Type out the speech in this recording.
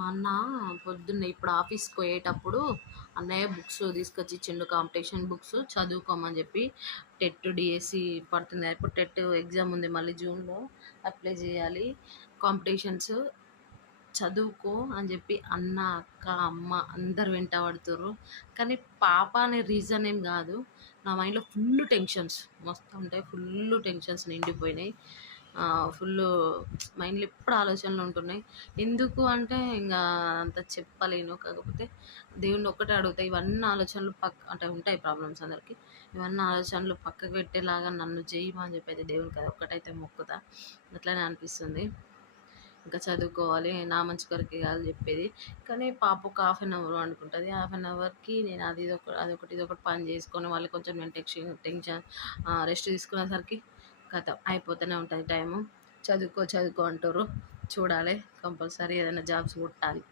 మా అన్న పొద్దున్నే ఇప్పుడు ఆఫీస్‌కి పోయేటప్పుడు అన్నయ్య బుక్స్ తీసుకొచ్చి ఇచ్చిండు. కాంపిటీషన్ బుక్స్ చదువుకోమని చెప్పి. టెట్, డిఎస్సి పడుతున్నాయి. ఇప్పుడు టెట్ ఎగ్జామ్ ఉంది మళ్ళీ జూన్‌లో అప్లై చేయాలి. కాంపిటీషన్స్ చదువుకో అని చెప్పి అన్న, అక్క, అమ్మ అందరు వెంట పడుతుర్రు. కానీ పాప అనే రీజన్ ఏం కాదు. నా మైండ్‌లో ఫుల్ టెన్షన్స్ మస్తు ఉంటాయి. Full tensions నిండిపోయినాయి. ఫుల్లు మైండ్‌లో ఎప్పుడు ఆలోచనలు ఉంటున్నాయి. ఎందుకు అంటే ఇంగా అంత చెప్పలేను. కాకపోతే దేవుడిని ఒక్కటే అడుగుతా. ఇవన్నీ ఆలోచనలు అంటే ఉంటాయి ప్రాబ్లమ్స్ అందరికి. ఇవన్నీ ఆలోచనలు పక్కకు పెట్టేలాగా నన్ను చెయ్యమా అని చెప్పి అయితే దేవునికి అదొక్కటైతే మొక్కుతా. అట్లనే అనిపిస్తుంది. ఇంకా చదువుకోవాలి. నా మంచి కొరకే కాదు చెప్పేది. కానీ పాప ఒక హాఫ్ అన్ అవర్ పండుకుంటది. హాఫ్ అన్ అవర్‌కి నేను అదొకటి ఇదొకటి పని చేసుకొని మళ్ళీ కొంచెం నేను టెన్షన్ రెస్ట్ తీసుకునేసరికి ఖతం అయిపోతూనే ఉంటది టైము. చదువుకో చదువుకో అంటుర్రు. చూడాలి కంపల్సరీ ఏదైనా జాబ్స్ కొట్టాలి.